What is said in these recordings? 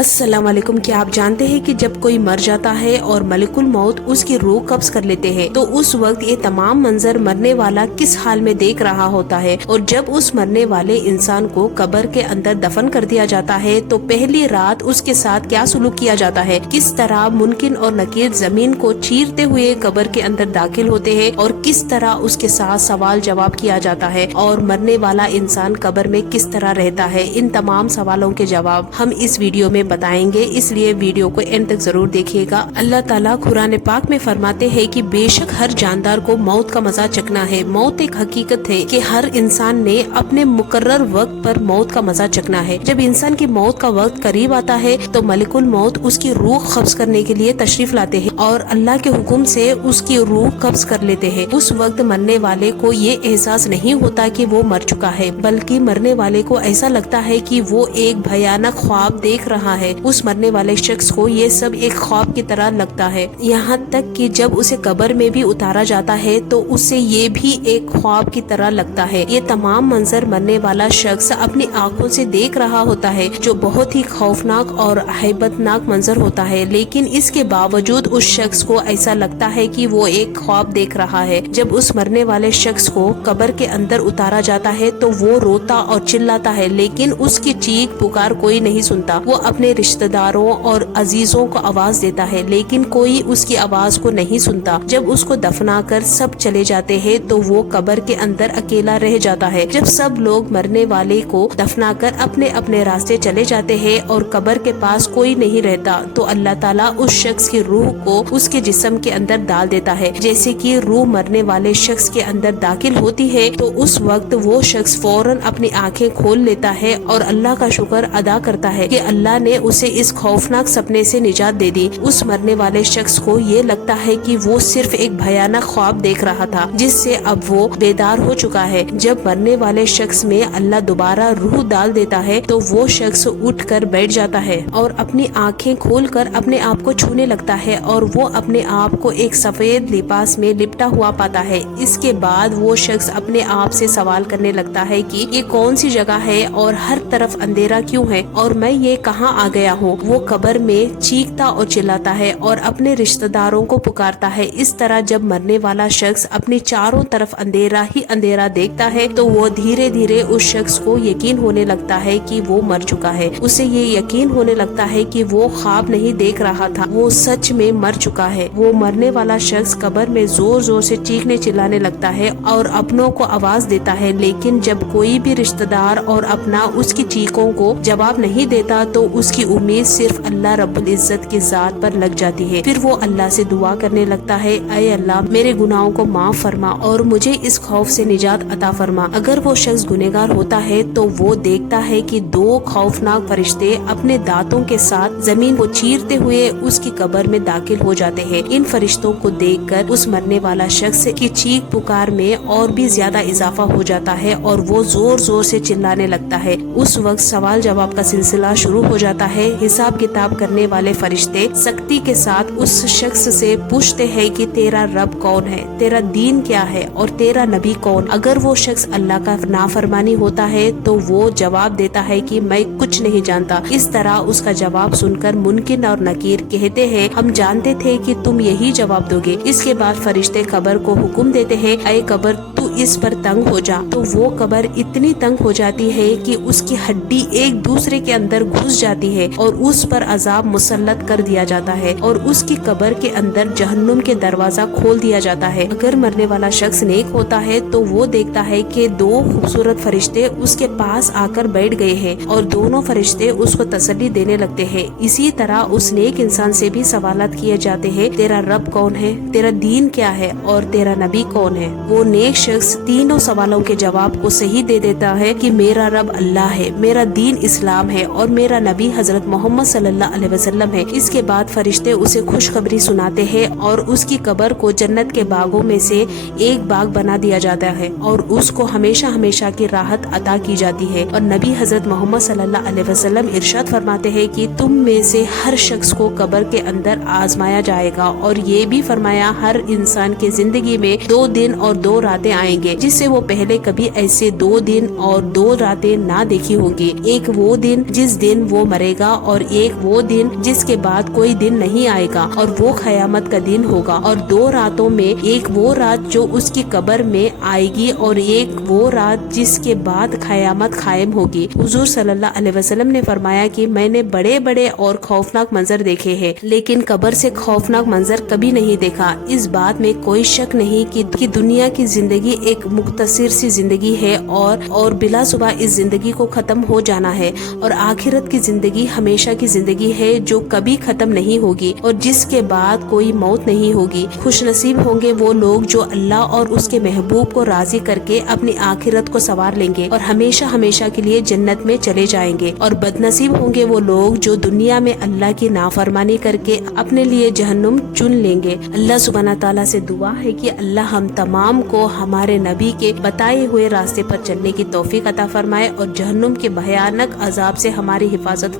अस्सलाम वालेकुम। क्या आप जानते हैं कि जब कोई मर जाता है और मलिकुल मौत उसकी रूह कब्ज कर लेते हैं तो उस वक्त ये तमाम मंजर मरने वाला किस हाल में देख रहा होता है। और जब उस मरने वाले इंसान को कब्र के अंदर दफन कर दिया जाता है तो पहली रात उसके साथ क्या सलूक किया जाता है, किस तरह मुनकिन और नकीर जमीन को चीरते हुए कब्र के अंदर दाखिल होते हैं और किस तरह उसके साथ सवाल जवाब किया जाता है और मरने वाला इंसान कब्र में किस तरह रहता है। इन तमाम सवालों के जवाब हम इस वीडियो में बताएंगे, इसलिए वीडियो को एंड तक जरूर देखिएगा। अल्लाह ताला कुरान पाक में फरमाते हैं कि बेशक हर जानदार को मौत का मजा चखना है। मौत एक हकीकत है कि हर इंसान ने अपने मुकर्रर वक्त पर मौत का मजा चखना है। जब इंसान की मौत का वक्त करीब आता है तो मलिकुल मौत उसकी रूह कब्ज करने के लिए तशरीफ लाते हैं और अल्लाह के हुक्म से उसकी रूह कब्ज कर लेते हैं। उस वक्त मरने वाले को ये एहसास नहीं होता कि वो मर चुका है, बल्कि मरने वाले को ऐसा लगता है कि वो एक भयानक ख्वाब देख रहा है। उस मरने वाले शख्स को ये सब एक ख्वाब की तरह लगता है, यहाँ तक कि जब उसे कब्र में भी उतारा जाता है तो उसे ये भी एक ख्वाब की तरह लगता है। ये तमाम मंजर मरने वाला शख्स अपनी आंखों से देख रहा होता है, जो बहुत ही खौफनाक और हैबतनाक मंजर होता है। लेकिन इसके बावजूद उस शख्स को ऐसा लगता है कि वो एक ख्वाब देख रहा है। जब उस मरने वाले शख्स को कब्र के अंदर उतारा जाता है तो वो रोता और चिल्लाता है, लेकिन उसकी चीख पुकार कोई नहीं सुनता। वो अपने रिश्तेदारों और अजीजों को आवाज देता है, लेकिन कोई उसकी आवाज को नहीं सुनता। जब उसको दफना कर सब चले जाते हैं तो वो कब्र के अंदर अकेला रह जाता है। जब सब लोग मरने वाले को दफना कर अपने अपने रास्ते चले जाते हैं और कब्र के पास कोई नहीं रहता तो अल्लाह ताला उस शख्स की रूह को उसके जिस्म के अंदर डाल देता है। जैसे कि रूह मरने वाले शख्स के अंदर दाखिल होती है तो उस वक्त वो शख्स फौरन अपनी आंखें खोल लेता है और अल्लाह का शुक्र अदा करता है कि अल्लाह ने उसे इस खौफनाक सपने से निजात दे दी। उस मरने वाले शख्स को ये लगता है कि वो सिर्फ एक भयानक ख्वाब देख रहा था, जिससे अब वो बेदार हो चुका है। जब मरने वाले शख्स में अल्लाह दोबारा रूह डाल देता है तो वो शख्स उठ कर बैठ जाता है और अपनी आंखें खोलकर अपने आप को छूने लगता है और वो अपने आप को एक सफेद लिबास में लिपटा हुआ पाता है। इसके बाद वो शख्स अपने आप से सवाल करने लगता है कि ये कौन सी जगह है और हर तरफ अंधेरा क्यों है और मैं ये कहाँ आ गया हूँ। वो कब्र में चीखता और चिल्लाता है और अपने रिश्तेदारों को पुकारता है। इस तरह जब मरने वाला शख्स अपनी चारों तरफ अंधेरा ही अंधेरा देखता है तो वो धीरे धीरे उस शख्स को यकीन होने लगता है कि वो मर चुका है। उसे ये यकीन होने लगता है कि वो ख्वाब नहीं देख रहा था, वो सच में मर चुका है। वो मरने वाला शख्स कब्र में जोर जोर से चीखने चिल्लाने लगता है और अपनों को आवाज देता है, लेकिन जब कोई भी रिश्तेदार और अपना उसकी चीखों को जवाब नहीं देता तो उसकी उम्मीद सिर्फ अल्लाह रब्बुल इज्जत की जात पर लग जाती है। फिर वो अल्लाह से दुआ करने लगता है, ऐ अल्लाह मेरे गुनाहों को माफ फरमा और मुझे इस खौफ से निजात अता फरमा। अगर वो शख्स गुनहगार होता है तो वो देखता है कि दो खौफनाक फरिश्ते अपने दांतों के साथ जमीन को चीरते हुए उसकी कब्र में दाखिल हो जाते हैं। इन फरिश्तों को देखकर उस मरने वाला शख्स की चीख पुकार में और भी ज्यादा इजाफा हो जाता है और वो जोर जोर से चिल्लाने लगता है। उस वक्त सवाल जवाब का सिलसिला शुरू हो जाता है। हिसाब किताब करने वाले फरिश्ते सख्ती के साथ उस शख्स से पूछते हैं कि तेरा रब कौन है, तेरा दीन क्या है और तेरा नबी कौन। अगर वो शख्स अल्लाह का नाफरमानी होता है तो वो जवाब देता है कि मैं कुछ नहीं जानता। इस तरह उसका जवाब सुनकर मुनकिन और नकीर कहते हैं, हम जानते थे कि तुम यही जवाब दोगे। इसके बाद फरिश्ते कब्र को हुक्म देते हैं, ऐ कब्र तू इस पर तंग हो जा। तो वो कब्र इतनी तंग हो जाती है कि उसकी हड्डी एक दूसरे के अंदर घुस जाती है और उस पर अजाब मुसल्लत कर दिया जाता है और उसकी कब्र के अंदर जहन्नुम के दरवाजा खोल दिया जाता है। अगर मरने वाला शख्स नेक होता है तो वो देखता है कि दो खूबसूरत फरिश्ते उसके पास आकर बैठ गए हैं और दोनों फरिश्ते उसको तसल्ली देने लगते हैं। इसी तरह उस नेक इंसान से भी सवालात किए जाते हैं, तेरा रब कौन है, तेरा दीन क्या है और तेरा नबी कौन है। वो नेक शख्स तीनों सवालों के जवाब को सही दे देता है कि मेरा रब अल्लाह है, मेरा दीन इस्लाम है और मेरा नबी हजरत मोहम्मद सल्लल्लाहु अलैहि वसल्लम है। इसके बाद फरिश्ते उसे खुशखबरी सुनाते हैं और उसकी कब्र को जन्नत के बागों में से एक बाग बना दिया जाता है और उसको हमेशा हमेशा की राहत अता की जाती है। और नबी हजरत मोहम्मद सल्लल्लाहु अलैहि वसल्लम इरशाद फरमाते हैं कि तुम में से हर शख्स को कब्र के अंदर आजमाया जाएगा और ये भी फरमाया हर इंसान की जिंदगी में 2 दिन और 2 रातें آئیں گے جس سے وہ پہلے کبھی ایسے 2 دن اور 2 راتیں نہ دیکھی ہوگی. ایک وہ دن جس دن وہ مرے گا اور ایک وہ دن جس کے بعد کوئی دن نہیں آئے گا اور وہ قیامت کا دن ہوگا. اور 2 راتوں میں ایک وہ رات جو اس کی قبر میں آئے گی اور ایک وہ رات جس کے بعد قیامت قائم ہوگی. حضور صلی اللہ علیہ وسلم نے فرمایا کہ میں نے بڑے بڑے اور خوفناک منظر دیکھے ہیں لیکن قبر سے خوفناک منظر کبھی نہیں دیکھا. اس بات میں کوئی شک نہیں کہ دنیا کی زندگی ایک مختصر سی زندگی ہے اور بلا صبح اس زندگی کو ختم ہو جانا ہے اور آخرت کی زندگی ہمیشہ کی زندگی ہے جو کبھی ختم نہیں ہوگی اور جس کے بعد کوئی موت نہیں ہوگی. خوش نصیب ہوں گے وہ لوگ جو اللہ اور اس کے محبوب کو راضی کر کے اپنی آخرت کو سنوار لیں گے اور ہمیشہ ہمیشہ کے لیے جنت میں چلے جائیں گے. اور بد نصیب ہوں گے وہ لوگ جو دنیا میں اللہ کی نافرمانی کر کے اپنے لیے جہنم چن لیں گے. اللہ سبحانہ تعالیٰ سے دعا ہے کہ اللہ ہم تمام کو ہمارے نبی کے بتائے ہوئے راستے پر چلنے کی توفیق عطا فرمائے اور جہنم کے بھیانک عذاب سے ہماری حفاظت.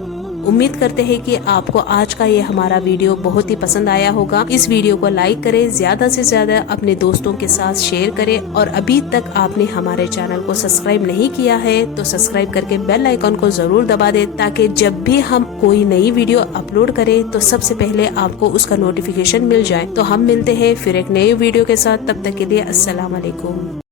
امید کرتے ہیں کہ آپ کو آج کا یہ ہمارا ویڈیو بہت ہی پسند آیا ہوگا. اس ویڈیو کو لائک کریں, زیادہ سے زیادہ اپنے دوستوں کے ساتھ شیئر کریں اور ابھی تک آپ نے ہمارے چینل کو سبسکرائب نہیں کیا ہے تو سبسکرائب کر کے بیل آئیکن کو ضرور دبا دیں تاکہ جب بھی ہم کوئی نئی ویڈیو اپلوڈ کریں تو سب سے پہلے آپ کو اس کا نوٹیفیکیشن مل جائے. تو ہم ملتے ہیں پھر ایک نئی ویڈیو کے ساتھ, تب تک کے لیے السلام علیکم.